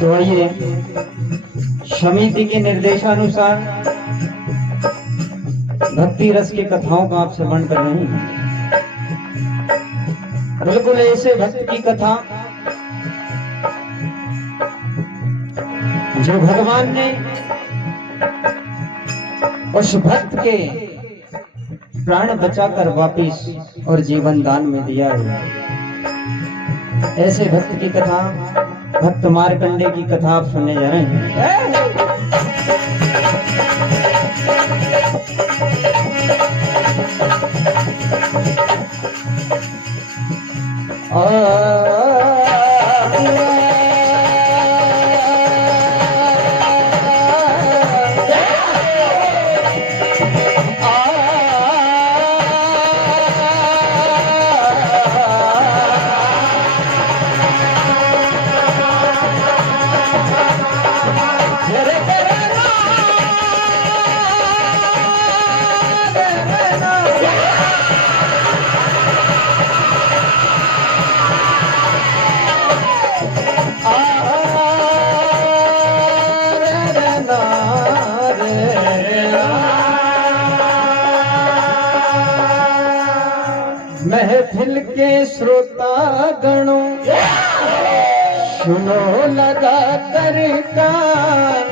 तो आइए समिति के निर्देशानुसार भक्ति रस की कथाओं का आप श्रवण कर रहे हैं। बिल्कुल ऐसे भक्त की कथा जो भगवान ने उस भक्त के प्राण बचाकर वापिस और जीवन दान में दिया है। ऐसे भक्त की कथा भक्त मार्कंडे की कथा आप सुनने जा रहे हैं। महफिल के श्रोता गणों सुनो लगा कर कान,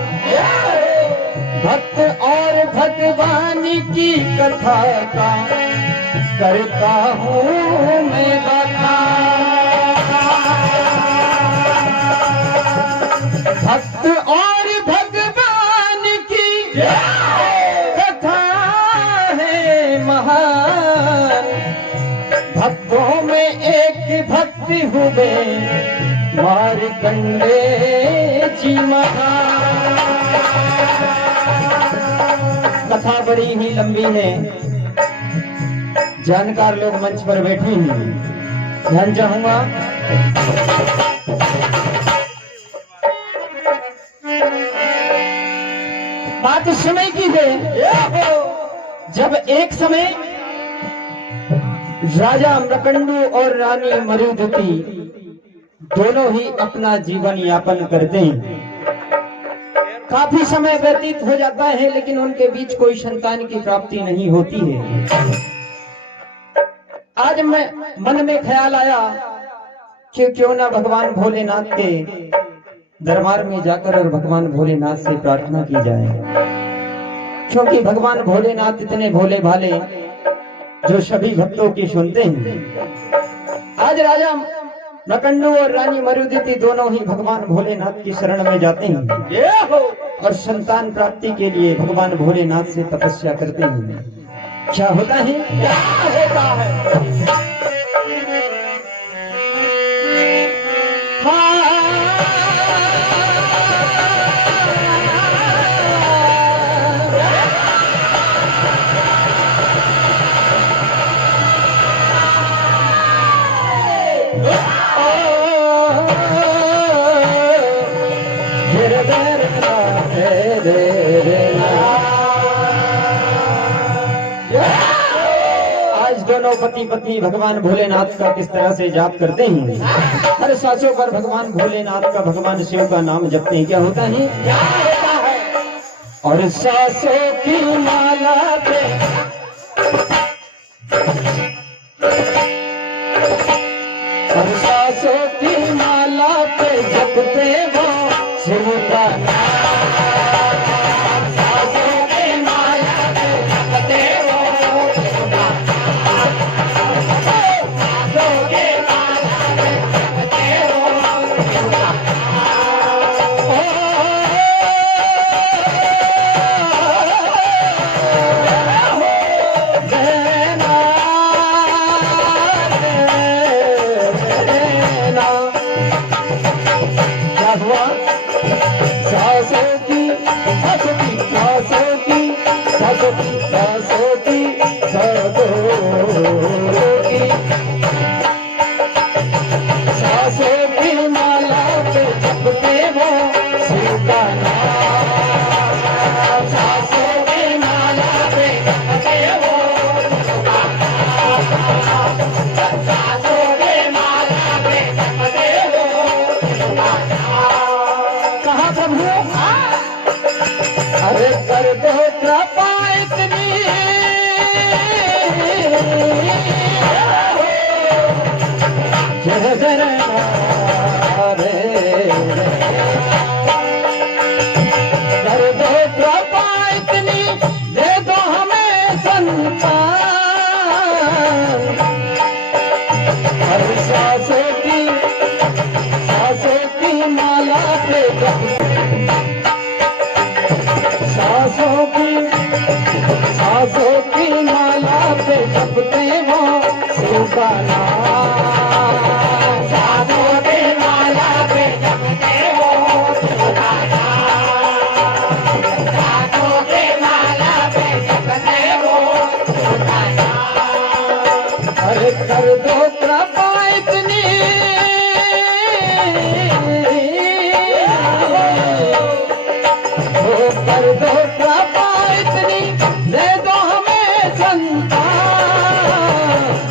भक्त और भगवान की कथा का करता हूँ मैं बखान। भक्त और भगवान की कथा है महान, भक्तों में एक भक्ति हुए मार्कंडे जी महान। कथा बड़ी ही लंबी है, जानकार लोग मंच पर बैठे हैं, ध्यान चाहूंगा। बात उस समय की है जब एक समय राजा मृकंडू और रानी मरुदती दोनों ही अपना जीवन यापन करते हैं। काफी समय व्यतीत हो जाता है लेकिन उनके बीच कोई संतान की प्राप्ति नहीं होती है। आज मैं मन में ख्याल आया कि क्यों ना भगवान भोलेनाथ के दरबार में जाकर और भगवान भोलेनाथ से प्रार्थना की जाए, क्योंकि भगवान भोलेनाथ इतने भोले भाले जो सभी भक्तों की सुनते हैं। आज राजा मृकंडू और रानी मरुदती दोनों ही भगवान भोलेनाथ की शरण में जाते हैं और संतान प्राप्ति के लिए भगवान भोलेनाथ से तपस्या करते हैं। क्या होता है? क्या होता है? आज दोनों पति पत्नी भगवान भोलेनाथ का किस तरह से जाप करते हैं। हर सांसों पर भगवान भोलेनाथ का भगवान शिव का नाम जपते हैं। क्या होता है? और सांसों की माला पे और सांसों की माला पे जपते वो शिव का नाम। अरे कर दो कृपा इतनी जय जय रे कर दो कृपा इतनी दे दो हमें संतान हर सांसों की माला पे सांसों की माला पे जपते हो शिव का नाम सांसों की माला पे जपते हो शिव का नाम सांसों की माला पे जपते हो शिव का नाम अरे कर दो कृपा इतनी कर दो कृपा इतनी दे दो हमें संतान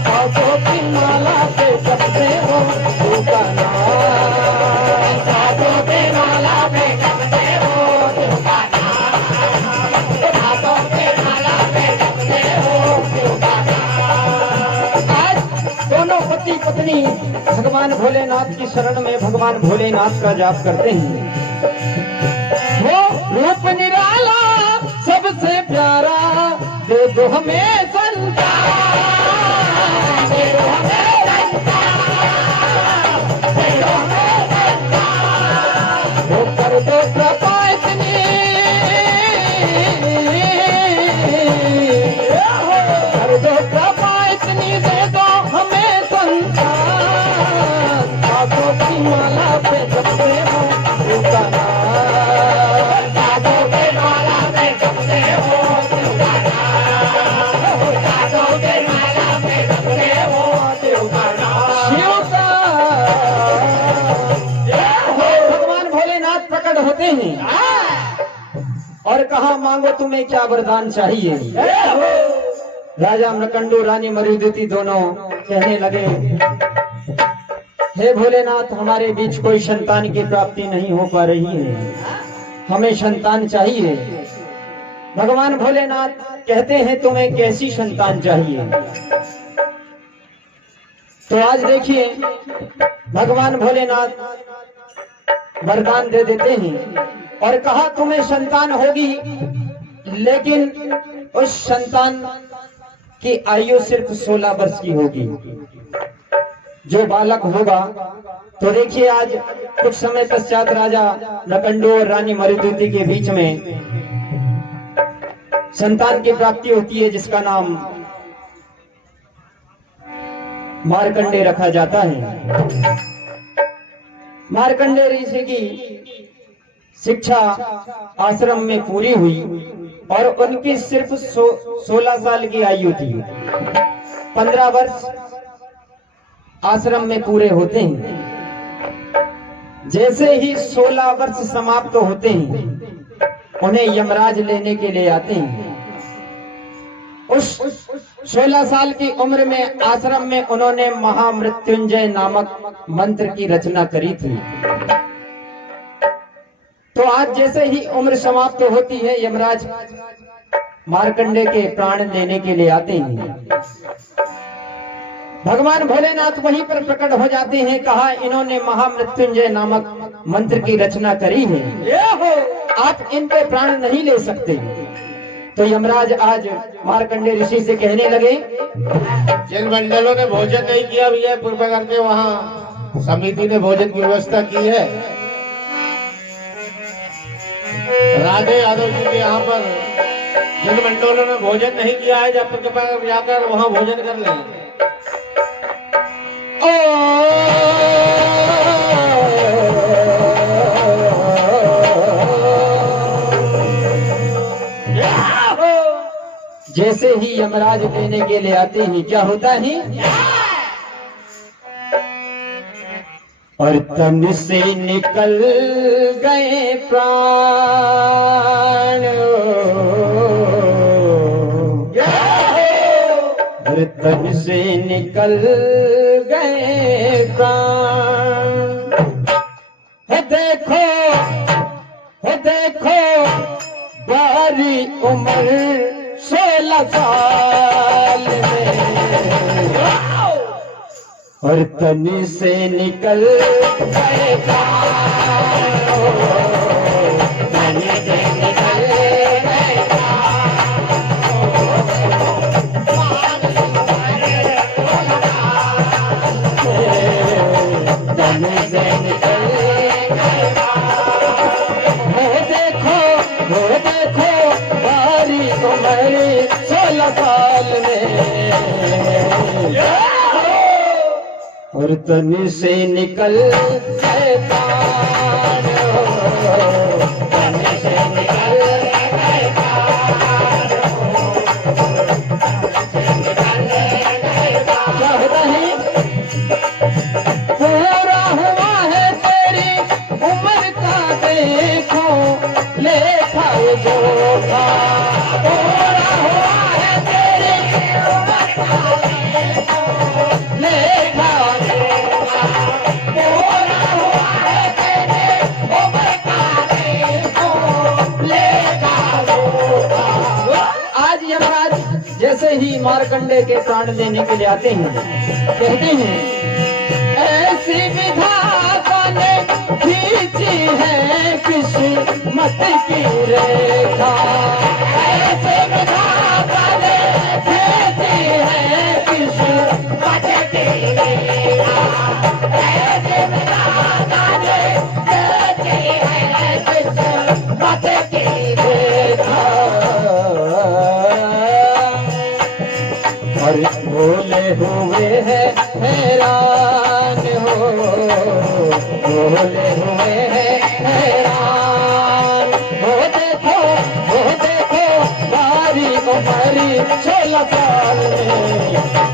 सांसों की माला पे जपते हो शिव का नाम सांसों की माला पे जपते हो शिव का नाम सांसों की माला पे जपते हो शिव का नाम आज दोनों पति पत्नी भगवान भोलेनाथ की शरण में भगवान भोलेनाथ का जाप करते हैं। वो रूप निराला सबसे प्यारा दे दो हमें संतान दे दो हमें संतान दे दो हमें संतान वो कर दो कृपा इतनी कर दो कृपा इतनी दे दो हमें संतान सांसों की माला पे जपते हो शिव का नाम होते हैं और कहा मांगो तुम्हें क्या वरदान चाहिए। राजा मृकंडू रानी मरुदती दोनों कहने लगे हे भोलेनाथ हमारे बीच कोई संतान की प्राप्ति नहीं हो पा रही है, हमें संतान चाहिए। भगवान भोलेनाथ कहते हैं तुम्हें कैसी संतान चाहिए। तो आज देखिए भगवान भोलेनाथ वरदान दे देते हैं और कहा तुम्हें संतान होगी लेकिन उस संतान की आयु सिर्फ 16 वर्ष की होगी। जो बालक होगा तो देखिए आज कुछ समय पश्चात राजा मृकंडू और रानी मरुदती के बीच में संतान की प्राप्ति होती है जिसका नाम मार्कंडे रखा जाता है। मार्कंडे ऋषि की शिक्षा आश्रम में पूरी हुई और उनकी सिर्फ 16 साल की आयु थी। 15 वर्ष आश्रम में पूरे होते हैं। जैसे ही 16 वर्ष समाप्त होते हैं उन्हें यमराज लेने के लिए आते हैं। उस 16 साल की उम्र में आश्रम में उन्होंने महामृत्युंजय नामक मंत्र की रचना करी थी। तो आज जैसे ही उम्र समाप्त होती है यमराज मार्कंडे के प्राण लेने के लिए आते हैं। भगवान भोलेनाथ वहीं पर प्रकट हो जाते हैं। कहा इन्होंने महामृत्युंजय नामक मंत्र की रचना करी है, आप इनके प्राण नहीं ले सकते। तो यमराज आज मार्कंडे ऋषि से कहने लगे जिन मंडलों ने भोजन नहीं किया भैया कृपा करके वहाँ समिति ने भोजन की व्यवस्था की है। राधे यादव जी के यहाँ पर जिन मंडलों ने भोजन नहीं किया है जब कृपा जाकर वहाँ भोजन कर लें। जैसे ही यमराज लेने के लिए आते हैं क्या होता है और तन से निकल गए प्राण और तन से निकल गए प्राण। देखो बारी उम्र 16 साल में और तनी से निकल गए प्राण, तनी से निकल गए तनी से निकल गए। वो देखो बारी उम्र 16 साल में और तनी से निकल गए प्राण, तनी से निकल गए प्राण, क्या होता है? पूरा हुआ है तेरी उम्र का देखो लेखा जोखा, पूरा हुआ है तेरी उम्र का देखो लेखा जोखा, पूरा हुआ है तेरी उम्र का देखो लेखा जोखा। आज यमराज जैसे ही मार्कंडे के प्राण लेने के लिए आते हैं, कहते हैं ऐसी विधाता ने खींची है किस्मत की रेखा, ऐसी विधाता ने खींची है किस्मत की रेखा, ऐसी विधाता ने खींची है किस्मत की रेखा। और भोले हुए हैं हैरान हो, भोले हुए हैं हैरान, वो देखो बारी उम्र 16 साल में